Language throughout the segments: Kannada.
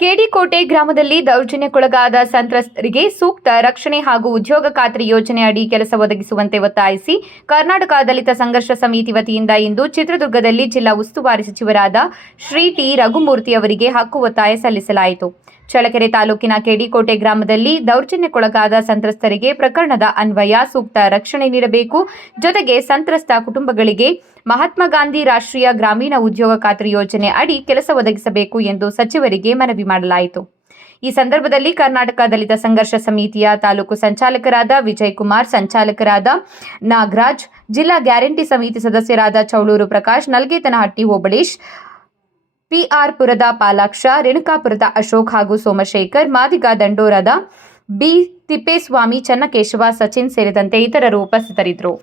ಕೆಡಿಕೋಟೆ ಗ್ರಾಮದಲ್ಲಿ ದೌರ್ಜನ್ಯಕ್ಕೊಳಗಾದ ಸಂತ್ರಸ್ತರಿಗೆ ಸೂಕ್ತ ರಕ್ಷಣೆ ಹಾಗೂ ಉದ್ಯೋಗ ಖಾತ್ರಿ ಯೋಜನೆ ಅಡಿ ಕೆಲಸ ಒದಗಿಸುವಂತೆ ಒತ್ತಾಯಿಸಿ ಕರ್ನಾಟಕ ದಲಿತ ಸಂಘರ್ಷ ಸಮಿತಿ ವತಿಯಿಂದ ಇಂದು ಚಿತ್ರದುರ್ಗದಲ್ಲಿ ಜಿಲ್ಲಾ ಉಸ್ತುವಾರಿ ಸಚಿವರಾದ ಶ್ರೀ ಟಿ ರಘುಮೂರ್ತಿ ಅವರಿಗೆ ಹಕ್ಕು ಒತ್ತಾಯ ಸಲ್ಲಿಸಲಾಯಿತು. ಚಳ್ಳಕೆರೆ ತಾಲೂಕಿನ ಕೆಡಿಕೋಟೆ ಗ್ರಾಮದಲ್ಲಿ ದೌರ್ಜನ್ಯಕ್ಕೊಳಗಾದ ಸಂತ್ರಸ್ತರಿಗೆ ಪ್ರಕರಣದ ಅನ್ವಯ ಸೂಕ್ತ ರಕ್ಷಣೆ ನೀಡಬೇಕು. ಜೊತೆಗೆ ಸಂತ್ರಸ್ತ ಕುಟುಂಬಗಳಿಗೆ ಮಹಾತ್ಮ ಗಾಂಧಿ ರಾಷ್ಟ್ರೀಯ ಗ್ರಾಮೀಣ ಉದ್ಯೋಗ ಖಾತ್ರಿ ಯೋಜನೆ ಅಡಿ ಕೆಲಸ ಒದಗಿಸಬೇಕು ಎಂದು ಸಚಿವರಿಗೆ ಮನವಿ ಮಾಡಲಾಯಿತು. ಈ ಸಂದರ್ಭದಲ್ಲಿ ಕರ್ನಾಟಕ ದಲಿತ ಸಂಘರ್ಷ ಸಮಿತಿಯ ತಾಲೂಕು ಸಂಚಾಲಕರಾದ ವಿಜಯ್ ಕುಮಾರ್, ಸಂಚಾಲಕರಾದ ನಾಗರಾಜ್, ಜಿಲ್ಲಾ ಗ್ಯಾರಂಟಿ ಸಮಿತಿ ಸದಸ್ಯರಾದ ಚೌಳೂರು ಪ್ರಕಾಶ್, ನಲ್ಗೇತನಹಟ್ಟಿ ಓಬಳೇಶ್, ಪಿಆರ್ ಪುರದ ಪಾಲಾಕ್ಷ, ರೇಣುಕಾಪುರದ ಅಶೋಕ್ ಹಾಗೂ ಸೋಮಶೇಖರ್, ಮಾದಿಗ ದಂಡೋರದ ಬಿ ತಿಪ್ಪೇಸ್ವಾಮಿ, ಚನ್ನಕೇಶವ, ಸಚಿನ್ ಸೇರಿದಂತೆ ಇತರರು ಉಪಸ್ಥಿತರಿದ್ದರು.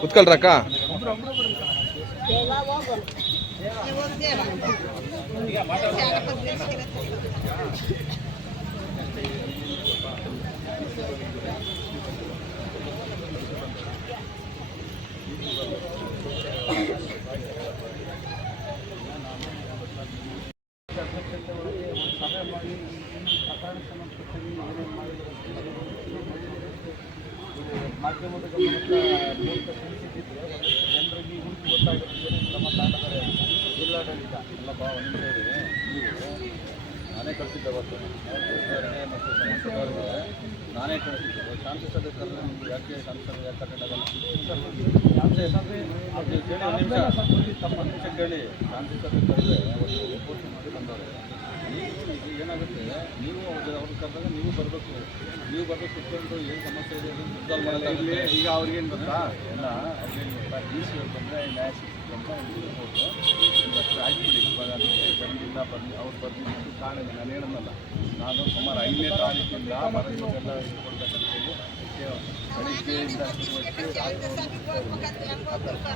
ಕುತ್ಕೊಳ್ರಕ್ಕ. ಮಾಧ್ಯಮದ ಗಮನಕ್ಕೆ ಮೂಲಕ ತಿಳಿಸಿದ್ದಿದ್ರೆ ಜನರಿಗೆ ಹುಡುಕಿ ಗೊತ್ತಾಗುತ್ತೆ. ನಮ್ಮ ತಾಂಡದರೆ ಜಿಲ್ಲಾಡಳಿತ ಅಲ್ಲಪ್ಪ ಒಂದು ನೀವು ನಾನೇ ಕಳಿಸಿದ್ದೆ ಅವತ್ತು ಮತ್ತು ಸಂಸದರಿಗೆ ನಾನೇ ಕಳಿಸಿದ್ದೆ. ಶಾಂತಿ ಸಭೆ ಕರೆದ್ರೆ ನಿಮ್ಗೆ ಯಾಕೆ ಶಾಂತಿ ಸಭೆ ಯಾಕೆ ಕಟ್ಟಡಗಲ್ಲ ತಮ್ಮ ನಿಮಿಷ ಕೇಳಿ. ಶಾಂತಿ ಸಭೆ ಕರೆದ್ರೆ ಅವತ್ತು ರಿಪೋರ್ಟ್ ಮಾಡಿ ಬಂದವರು. ಈಗ ಏನಾಗುತ್ತೆ, ನೀವು ಅವ್ರು ಕರೆದಾಗ ನೀವು ಬರಬೇಕು. ನೀವು ಬರಬೇಕು ಕುತ್ಕೊಂಡು ಏನು ಸಮಸ್ಯೆ ಇದೆ ರಿಸಾಲ್ವ್ ಮಾಡಲ್ಲ. ಈಗ ಅವ್ರಿಗೇನು ಗೊತ್ತಾ, ಎಲ್ಲ ಅವ್ರಿಗೇನು ಗೊತ್ತಾ, ಡಿ ಸಿ ಅವ್ರು ಬಂದರೆ ನ್ಯಾಯ ಸಿಗ್ತದೆ ಅಂತ ರಿಪೋರ್ಟು ಇವತ್ತು ಆಗ್ಬಿಡಿ. ಅದಕ್ಕೆ ಬಂದಿಲ್ಲ ಅವ್ರು ಬಂದಿದ್ದು ಕಾರಣ ನಾನು ಹೇಳೋದಲ್ಲ. ನಾನು ಸುಮಾರು 5ನೇ ತಾರೀಕಿಂದ ಮರಗಳನ್ನೆಲ್ಲ ಕೊಡಬೇಕಂತೇಳಿ ಬೆಳಿಗ್ಗೆಯಿಂದ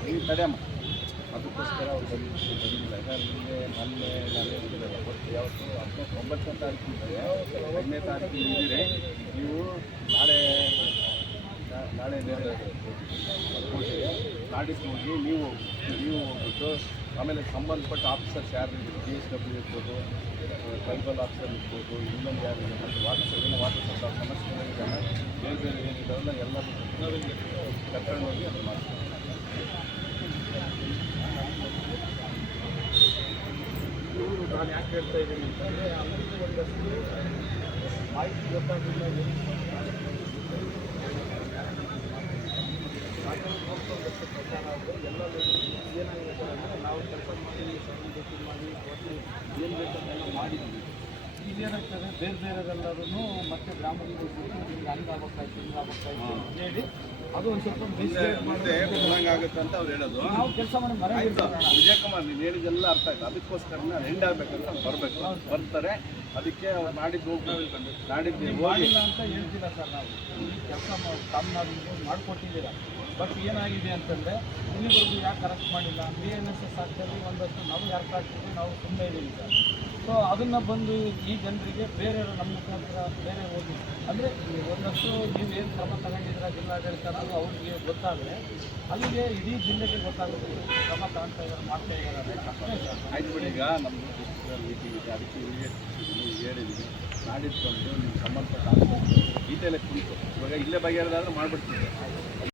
ನೀವು ತಡೆಯಮ್ಮ. ಅದಕ್ಕೋಸ್ಕರ ಅವ್ರು ಬಂದಿಲ್ಲ. ಇದರಲ್ಲಿ ಮೊನ್ನೆ ನಾನು ಹೇಳ್ತಿದ್ದಲ್ಲ, ಬಟ್ ಯಾವತ್ತು 9ನೇ ತಾರೀಕು 5ನೇ ತಾರೀಕು ಇದ್ದೀರಿ ನೀವು. ನಾಳೆ ನಾಡಿದ್ದು ಹೋಗಿ ನೀವು ಹೋಗ್ಬಿಟ್ಟು ಆಮೇಲೆ ಸಂಬಂಧಪಟ್ಟ ಆಫೀಸರ್ಸ್ ಯಾರು ಇರ್ಬೋದು, GSW ಇರ್ಬೋದು, ಟ್ರೈಬಲ್ ಆಫೀಸರ್ ಇರ್ಬೋದು, ಇನ್ನೊಂದು ಯಾರು ಮತ್ತು ವಾಟರ್ ಸಪ್ಲೈ ಸಮಸ್ಯೆಗಳಿದ್ದಾನೆ, ಬೇರೆ ಬೇರೆ ಏನಿದ್ದಾವಲ್ಲ ಎಲ್ಲರೂ ಕರ್ಕೊಂಡು ಹೋಗಿ ಅದು ಮಾಡ್ತಾರೆ. ನಾನು ಯಾಕೆ ಹೇಳ್ತಾ ಇದ್ದೀನಿ ಅಂತಂದರೆ, ಅವರಿಗೆ ಒಂದಷ್ಟು ಮಾಹಿತಿ ಗೊತ್ತಾಗಿಲ್ಲ. ಒಂದಷ್ಟು ಪ್ರಚಾರ ಆದರೆ ಎಲ್ಲ ಏನಾಗಿದೆ ಅಂದರೆ, ನಾವು ಕೆಲಸ ಮಾಡಿ ಸಹಾನುಭೂತಿ ಮಾಡಿ ಒಟ್ಟು ಏನು ಬೇಕಂತೆಲ್ಲ ಮಾಡಿದ್ವಿ. ಇದೇನಾಗ್ತದೆ, ಬೇರೆ ಬೇರೆದೆಲ್ಲರೂ ಮತ್ತೆ ಗ್ರಾಮಕ್ಕೆ ಹೋಗ್ಬಿಟ್ಟು ನಿಮ್ಗೆ ಹಂಗಾಗಬೇಕಾಯ್ತು ಹಿಂಗಾಗಬೇಕಾಯ್ತು ಅಂತ ಹೇಳಿ ಅದು ಒಂದು ಸ್ವಲ್ಪ ಆಗುತ್ತೆ ಅಂತ ಅವ್ರು ಹೇಳೋದು. ನಾವು ಕೆಲಸ ಮಾಡಿ ವಿಜಯಕುಮಾರ್ ನೀವು ಹೇಳಿದೆಲ್ಲ ಅರ್ಥ ಆಯ್ತು. ಅದಕ್ಕೋಸ್ಕರ ಎಂಡ್ ಆಗಬೇಕಂತ ಬರಬೇಕು, ಬರ್ತಾರೆ. ಅದಕ್ಕೆ ಅವ್ರು ನಾಡಿದ್ದು ನಾಡಿದ್ದು ಹೋಗಿಲ್ಲ ಅಂತ ಹೇಳ್ತಿಲ್ಲ ಸರ್. ನಾವು ಕೆಲಸ ಕಾಮಗಾರಿ ಮಾಡಿಕೊಟ್ಟಿದ್ದೀರ. ಬಟ್ ಏನಾಗಿದೆ ಅಂತಂದರೆ ಇಲ್ಲಿವರೆಗೂ ಯಾಕೆ ಅರೆಸ್ಟ್ ಮಾಡಿಲ್ಲ BNSS ಆಗ್ತದೆ ಒಂದಷ್ಟು ನಾವು ಯಾಕೆ ಆಗ್ತೀವಿ ನಾವು ಸುಮ್ಮನೆ ಇದ್ದೀವಿ ಸರ್. ಸೊ ಅದನ್ನು ಬಂದು ಈ ಜನರಿಗೆ ಬೇರೆ ನಮ್ಮ ಮುಖಾಂತರ ಬೇರೆ ಹೋಗಿ ಅಂದರೆ ಒಂದಷ್ಟು ನೀವೇನು ಕ್ರಮ ತಗೊಂಡಿದ್ದೀರ ಜಿಲ್ಲಾಡಳಿತ ಅನ್ನೋದು ಅವ್ರಿಗೆ ಗೊತ್ತಾದರೆ ಅಲ್ಲಿಗೆ ಇಡೀ ಜಿಲ್ಲೆಗೆ ಗೊತ್ತಾಗುತ್ತೆ ಕ್ರಮ ತಗೊಳ್ತಾ ಇದ್ದಾರೆ ಮಾಡ್ತಾ ಇದ್ದಾರೆ ಅಷ್ಟೇ ಸರ್. ಆಯ್ತು ಬಿಡಿ, ಈಗ ನಮ್ಮದು ಡಿಸ್ಟ್ರಿಕ್ಟ್ ಮೀಟಿಂಗ್ ಇದೆ, ಅದಕ್ಕೆ ಹೇಳಿದ್ದೀನಿ ನಾಡಿದ್ದು ಬಂದು ನೀವು ಸಂಬಂಧಪಟ್ಟ ಡೀಟೇಲಾಗಿ ಕುಳಿತು ಇವಾಗ ಇಲ್ಲೇ ಬಗೆಹರಿದಾದ್ರೆ ಮಾಡಿಬಿಡ್ತೀವಿ.